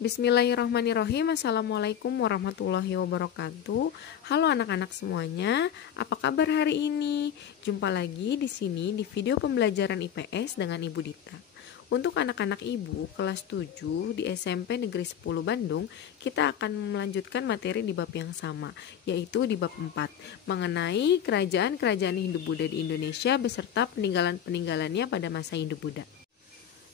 Bismillahirrahmanirrahim. Assalamualaikum warahmatullahi wabarakatuh. Halo anak-anak semuanya, apa kabar hari ini? Jumpa lagi di sini di video pembelajaran IPS dengan Ibu Dita. Untuk anak-anak Ibu kelas 7 di SMP Negeri 10 Bandung, kita akan melanjutkan materi di bab yang sama, yaitu di bab 4, mengenai kerajaan-kerajaan Hindu-Buddha di Indonesia beserta peninggalan-peninggalannya pada masa Hindu-Buddha.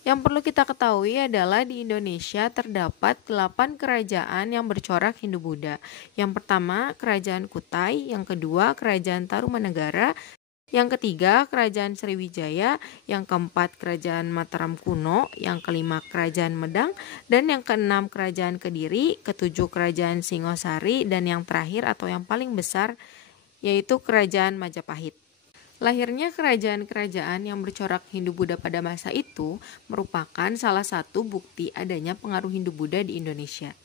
Yang perlu kita ketahui adalah di Indonesia terdapat 8 kerajaan yang bercorak Hindu-Buddha. Yang pertama, Kerajaan Kutai, yang kedua, Kerajaan Tarumanegara, yang ketiga, Kerajaan Sriwijaya, yang keempat, Kerajaan Mataram kuno, yang kelima, Kerajaan Medang, dan yang keenam, Kerajaan Kediri, ketujuh, Kerajaan Singosari, dan yang terakhir atau yang paling besar yaitu Kerajaan Majapahit. Lahirnya kerajaan-kerajaan yang bercorak Hindu-Buddha pada masa itu merupakan salah satu bukti adanya pengaruh Hindu-Buddha di Indonesia.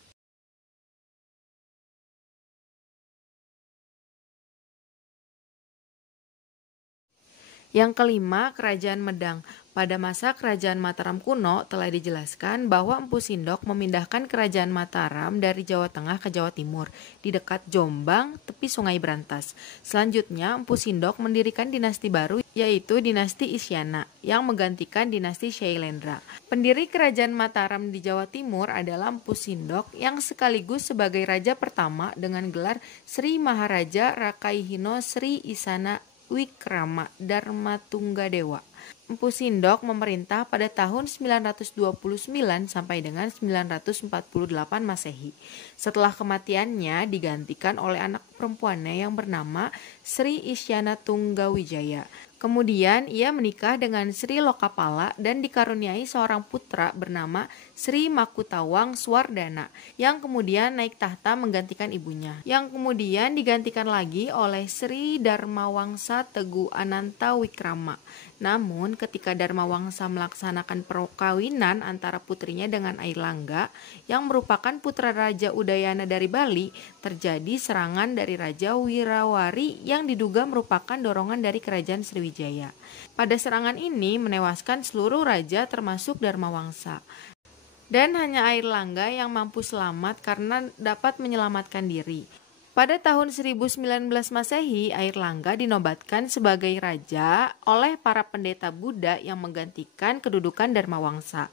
Yang kelima, Kerajaan Medang. Pada masa Kerajaan Mataram kuno telah dijelaskan bahwa Empu Sindok memindahkan Kerajaan Mataram dari Jawa Tengah ke Jawa Timur di dekat Jombang, tepi Sungai Brantas. Selanjutnya, Empu Sindok mendirikan dinasti baru yaitu dinasti Isyana yang menggantikan dinasti Syailendra. Pendiri Kerajaan Mataram di Jawa Timur adalah Empu Sindok yang sekaligus sebagai raja pertama dengan gelar Sri Maharaja Rakaihino Sri Isana Wikrama Dharmatunggadewa. Empu Sindok memerintah pada tahun 929 sampai dengan 948 Masehi. Setelah kematiannya digantikan oleh anak perempuannya yang bernama Sri Isyana Tunggawijaya. Kemudian ia menikah dengan Sri Lokapala dan dikaruniai seorang putra bernama Sri Makutawang Swardana yang kemudian naik tahta menggantikan ibunya. Yang kemudian digantikan lagi oleh Sri Dharmawangsa Teguh Ananta Wikrama. Namun ketika Dharmawangsa melaksanakan perkawinan antara putrinya dengan Airlangga yang merupakan putra Raja Udayana dari Bali, terjadi serangan dari Raja Wirawari yang diduga merupakan dorongan dari kerajaan Sriwijaya. Pada serangan ini menewaskan seluruh raja termasuk Dharmawangsa. Dan hanya Airlangga yang mampu selamat karena dapat menyelamatkan diri. Pada tahun 1019 Masehi, Airlangga dinobatkan sebagai raja oleh para pendeta Buddha yang menggantikan kedudukan Dharmawangsa.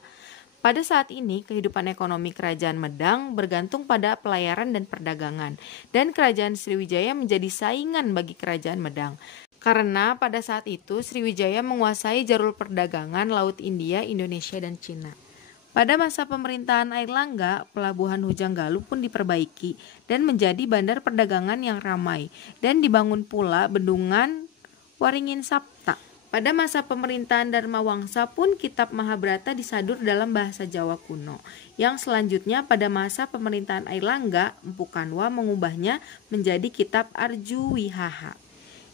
Pada saat ini, kehidupan ekonomi Kerajaan Medang bergantung pada pelayaran dan perdagangan, dan Kerajaan Sriwijaya menjadi saingan bagi Kerajaan Medang. Karena pada saat itu Sriwijaya menguasai jalur perdagangan Laut India, Indonesia, dan Cina. Pada masa pemerintahan Airlangga, pelabuhan Hujanggalu pun diperbaiki dan menjadi bandar perdagangan yang ramai, dan dibangun pula bendungan Waringin Sapta. Pada masa pemerintahan Dharmawangsa pun kitab Mahabharata disadur dalam bahasa Jawa kuno, yang selanjutnya pada masa pemerintahan Airlangga, Empu Kanwa mengubahnya menjadi kitab Arjuwihaha.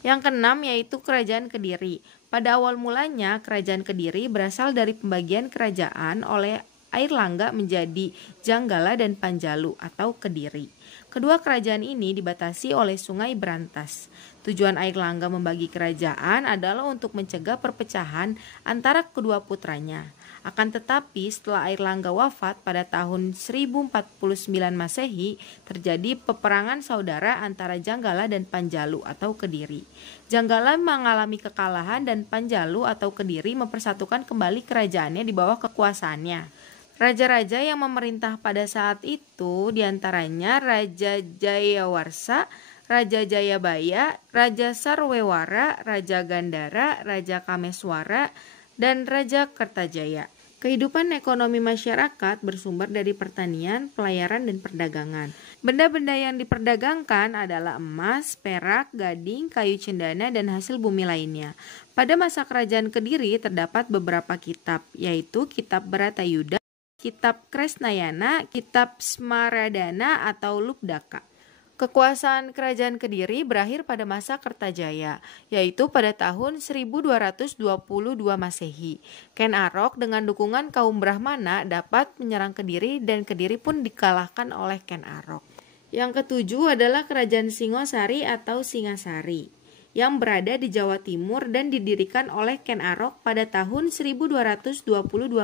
Yang keenam yaitu Kerajaan Kediri. Pada awal mulanya, Kerajaan Kediri berasal dari pembagian kerajaan oleh Airlangga menjadi Janggala dan Panjalu atau Kediri. Kedua kerajaan ini dibatasi oleh Sungai Brantas. Tujuan Airlangga membagi kerajaan adalah untuk mencegah perpecahan antara kedua putranya. Akan tetapi setelah Airlangga wafat pada tahun 1049 Masehi, terjadi peperangan saudara antara Janggala dan Panjalu atau Kediri. Janggala mengalami kekalahan dan Panjalu atau Kediri mempersatukan kembali kerajaannya di bawah kekuasaannya. Raja-raja yang memerintah pada saat itu diantaranya Raja Jayawarsa, Raja Jayabaya, Raja Sarwewara, Raja Gandhara, Raja Kameswara, dan Raja Kertajaya. Kehidupan ekonomi masyarakat bersumber dari pertanian, pelayaran, dan perdagangan. Benda-benda yang diperdagangkan adalah emas, perak, gading, kayu cendana, dan hasil bumi lainnya. Pada masa Kerajaan Kediri terdapat beberapa kitab, yaitu Kitab Bharatayuda, Kitab Kresnayana, Kitab Smaradana atau Lubdaka. Kekuasaan Kerajaan Kediri berakhir pada masa Kertajaya, yaitu pada tahun 1222 Masehi. Ken Arok dengan dukungan kaum Brahmana dapat menyerang Kediri dan Kediri pun dikalahkan oleh Ken Arok. Yang ketujuh adalah Kerajaan Singosari atau Singasari. yang berada di Jawa Timur dan didirikan oleh Ken Arok pada tahun 1222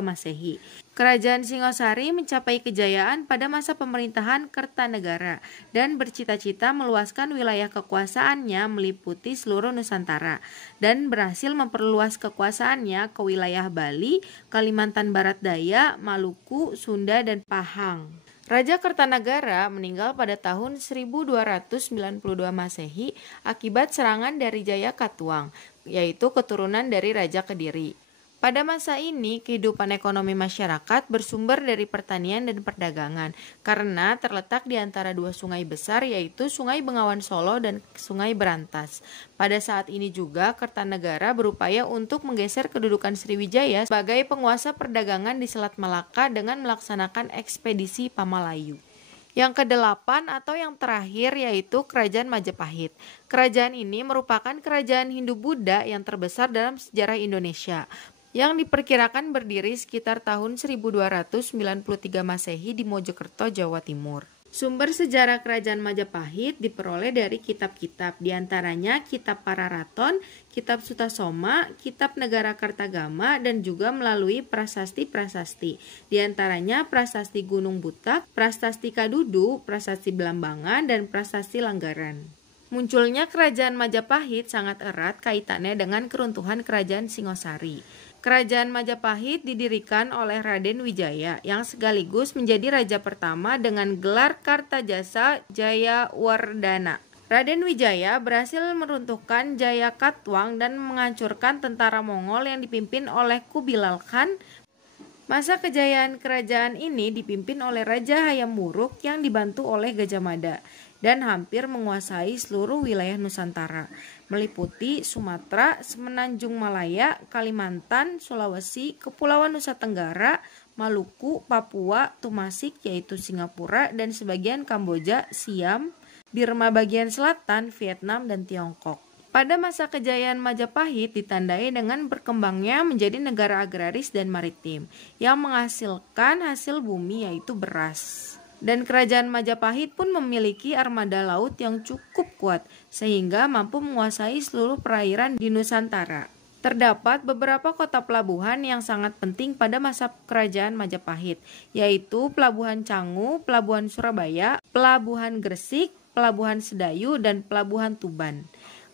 Masehi. Kerajaan Singosari mencapai kejayaan pada masa pemerintahan Kertanegara dan bercita-cita meluaskan wilayah kekuasaannya meliputi seluruh Nusantara dan berhasil memperluas kekuasaannya ke wilayah Bali, Kalimantan Barat Daya, Maluku, Sunda, dan Pahang. Raja Kertanagara meninggal pada tahun 1292 Masehi akibat serangan dari Jaya Katuang, yaitu keturunan dari Raja Kediri. Pada masa ini, kehidupan ekonomi masyarakat bersumber dari pertanian dan perdagangan karena terletak di antara dua sungai besar yaitu Sungai Bengawan Solo dan Sungai Berantas. Pada saat ini juga Kertanegara berupaya untuk menggeser kedudukan Sriwijaya sebagai penguasa perdagangan di Selat Malaka dengan melaksanakan ekspedisi Pamalayu. Yang kedelapan atau yang terakhir yaitu Kerajaan Majapahit. Kerajaan ini merupakan kerajaan Hindu-Buddha yang terbesar dalam sejarah Indonesia, yang diperkirakan berdiri sekitar tahun 1293 Masehi di Mojokerto, Jawa Timur. Sumber sejarah Kerajaan Majapahit diperoleh dari kitab-kitab, diantaranya Kitab Pararaton, Kitab Sutasoma, Kitab Negara Kartagama, dan juga melalui prasasti-prasasti, diantaranya Prasasti Gunung Butak, Prasasti Kadudu, Prasasti Belambangan, dan Prasasti Langgaran. Munculnya Kerajaan Majapahit sangat erat kaitannya dengan keruntuhan Kerajaan Singosari. Kerajaan Majapahit didirikan oleh Raden Wijaya yang sekaligus menjadi raja pertama dengan gelar Kartajasa Jayawardhana. Raden Wijaya berhasil meruntuhkan Jaya Katuang dan menghancurkan tentara Mongol yang dipimpin oleh Kubilai Khan. Masa kejayaan kerajaan ini dipimpin oleh Raja Hayam Wuruk yang dibantu oleh Gajah Mada dan hampir menguasai seluruh wilayah Nusantara, meliputi Sumatera, Semenanjung Malaya, Kalimantan, Sulawesi, Kepulauan Nusa Tenggara, Maluku, Papua, Tumasik yaitu Singapura, dan sebagian Kamboja, Siam, Burma bagian selatan, Vietnam, dan Tiongkok. Pada masa kejayaan Majapahit ditandai dengan berkembangnya menjadi negara agraris dan maritim yang menghasilkan hasil bumi yaitu beras. Dan kerajaan Majapahit pun memiliki armada laut yang cukup kuat sehingga mampu menguasai seluruh perairan di Nusantara. Terdapat beberapa kota pelabuhan yang sangat penting pada masa kerajaan Majapahit, yaitu Pelabuhan Canggu, Pelabuhan Surabaya, Pelabuhan Gresik, Pelabuhan Sedayu, dan Pelabuhan Tuban.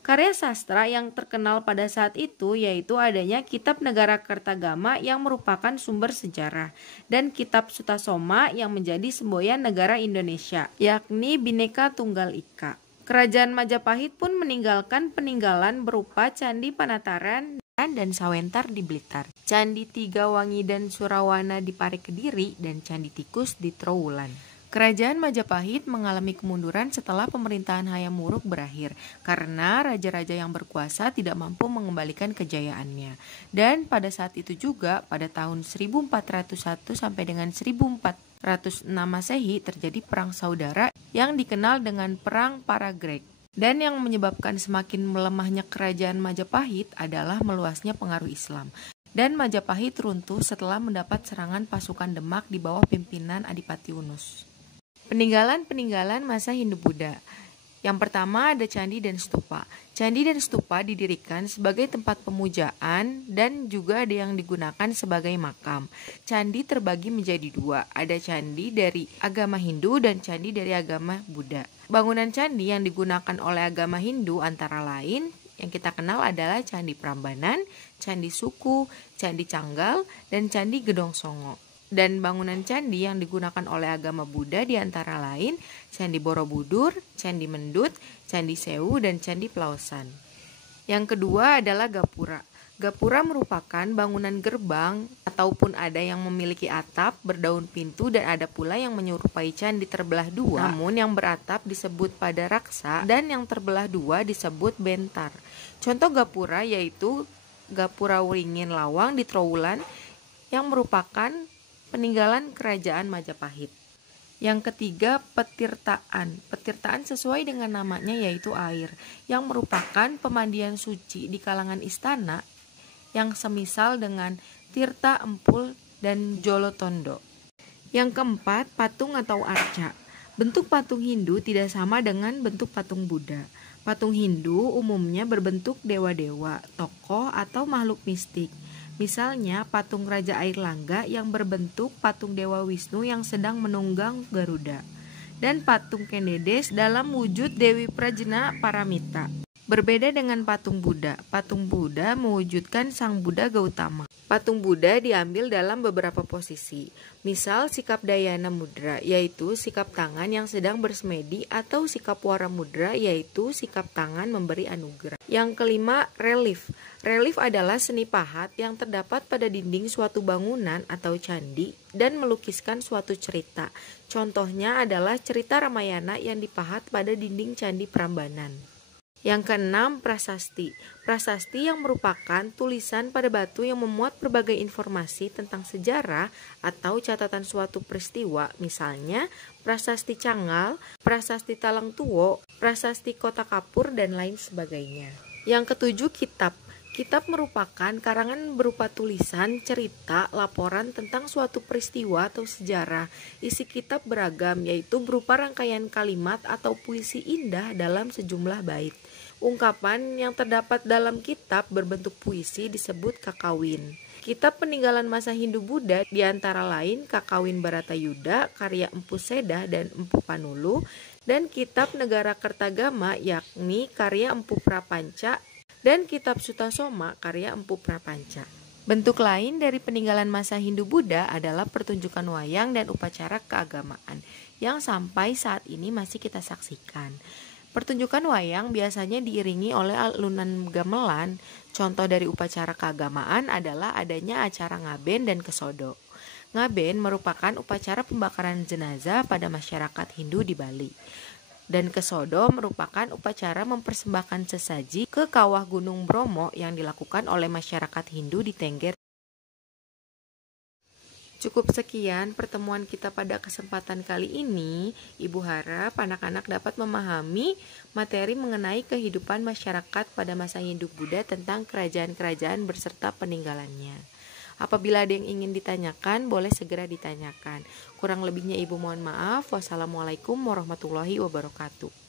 Karya sastra yang terkenal pada saat itu yaitu adanya Kitab Negara Kartagama yang merupakan sumber sejarah dan Kitab Sutasoma yang menjadi semboyan negara Indonesia, yakni Bhinneka Tunggal Ika. Kerajaan Majapahit pun meninggalkan peninggalan berupa Candi Panataran dan Sawentar di Blitar, Candi Tiga Wangi dan Surawana di Pare Kediri, dan Candi Tikus di Trowulan. Kerajaan Majapahit mengalami kemunduran setelah pemerintahan Hayam Wuruk berakhir karena raja-raja yang berkuasa tidak mampu mengembalikan kejayaannya. Dan pada saat itu juga pada tahun 1401 sampai dengan 1406 Masehi terjadi perang saudara yang dikenal dengan Perang Paragreg. Dan yang menyebabkan semakin melemahnya kerajaan Majapahit adalah meluasnya pengaruh Islam. Dan Majapahit runtuh setelah mendapat serangan pasukan Demak di bawah pimpinan Adipati Unus. Peninggalan-peninggalan masa Hindu-Buddha. Yang pertama ada candi dan stupa. Candi dan stupa didirikan sebagai tempat pemujaan dan juga ada yang digunakan sebagai makam. Candi terbagi menjadi dua, ada candi dari agama Hindu dan candi dari agama Buddha. Bangunan candi yang digunakan oleh agama Hindu antara lain yang kita kenal adalah Candi Prambanan, Candi Suku, Candi Canggal, dan Candi Gedong Songo. Dan bangunan candi yang digunakan oleh agama Buddha diantara lain Candi Borobudur, Candi Mendut, Candi Sewu, dan Candi Plaosan. Yang kedua adalah Gapura. Gapura merupakan bangunan gerbang ataupun ada yang memiliki atap, berdaun pintu, dan ada pula yang menyerupai candi terbelah dua. Namun yang beratap disebut pada raksa dan yang terbelah dua disebut bentar. Contoh Gapura yaitu Gapura Wringin Lawang di Trowulan yang merupakan peninggalan kerajaan Majapahit. Yang ketiga, petirtaan. Petirtaan sesuai dengan namanya yaitu air, yang merupakan pemandian suci di kalangan istana yang semisal dengan Tirta Empul dan Jolotondo. Yang keempat, patung atau arca. Bentuk patung Hindu tidak sama dengan bentuk patung Buddha. Patung Hindu umumnya berbentuk dewa-dewa, tokoh, atau makhluk mistik. Misalnya patung Raja Airlangga yang berbentuk patung Dewa Wisnu yang sedang menunggang Garuda, dan patung Kendedes dalam wujud Dewi Prajna Paramita. Berbeda dengan patung Buddha mewujudkan Sang Buddha Gautama. Patung Buddha diambil dalam beberapa posisi. Misal sikap Dhyana Mudra, yaitu sikap tangan yang sedang bersemedi, atau sikap Wara Mudra, yaitu sikap tangan memberi anugerah. Yang kelima, relief. Relief adalah seni pahat yang terdapat pada dinding suatu bangunan atau candi dan melukiskan suatu cerita. Contohnya adalah cerita Ramayana yang dipahat pada dinding Candi Prambanan. Yang keenam, prasasti. Prasasti yang merupakan tulisan pada batu yang memuat berbagai informasi tentang sejarah atau catatan suatu peristiwa, misalnya prasasti Cangal, prasasti Talang Tuwo, prasasti Kota Kapur, dan lain sebagainya. Yang ketujuh, kitab. Kitab merupakan karangan berupa tulisan, cerita, laporan tentang suatu peristiwa atau sejarah. Isi kitab beragam, yaitu berupa rangkaian kalimat atau puisi indah dalam sejumlah bait. Ungkapan yang terdapat dalam kitab berbentuk puisi disebut kakawin. Kitab peninggalan masa Hindu-Buddha diantara lain Kakawin Bharatayuda karya Empu Seda dan Empu Panulu, dan Kitab Negara Kertagama yakni karya Empu Prapanca, dan Kitab Sutasoma karya Empu Prapanca. Bentuk lain dari peninggalan masa Hindu-Buddha adalah pertunjukan wayang dan upacara keagamaan yang sampai saat ini masih kita saksikan. Pertunjukan wayang biasanya diiringi oleh alunan gamelan. Contoh dari upacara keagamaan adalah adanya acara ngaben dan kesodo. Ngaben merupakan upacara pembakaran jenazah pada masyarakat Hindu di Bali. Dan kesodo merupakan upacara mempersembahkan sesaji ke kawah Gunung Bromo yang dilakukan oleh masyarakat Hindu di Tengger. Cukup sekian pertemuan kita pada kesempatan kali ini. Ibu harap anak-anak dapat memahami materi mengenai kehidupan masyarakat pada masa Hindu-Buddha tentang kerajaan-kerajaan berserta peninggalannya. Apabila ada yang ingin ditanyakan, boleh segera ditanyakan. Kurang lebihnya Ibu mohon maaf. Wassalamualaikum warahmatullahi wabarakatuh.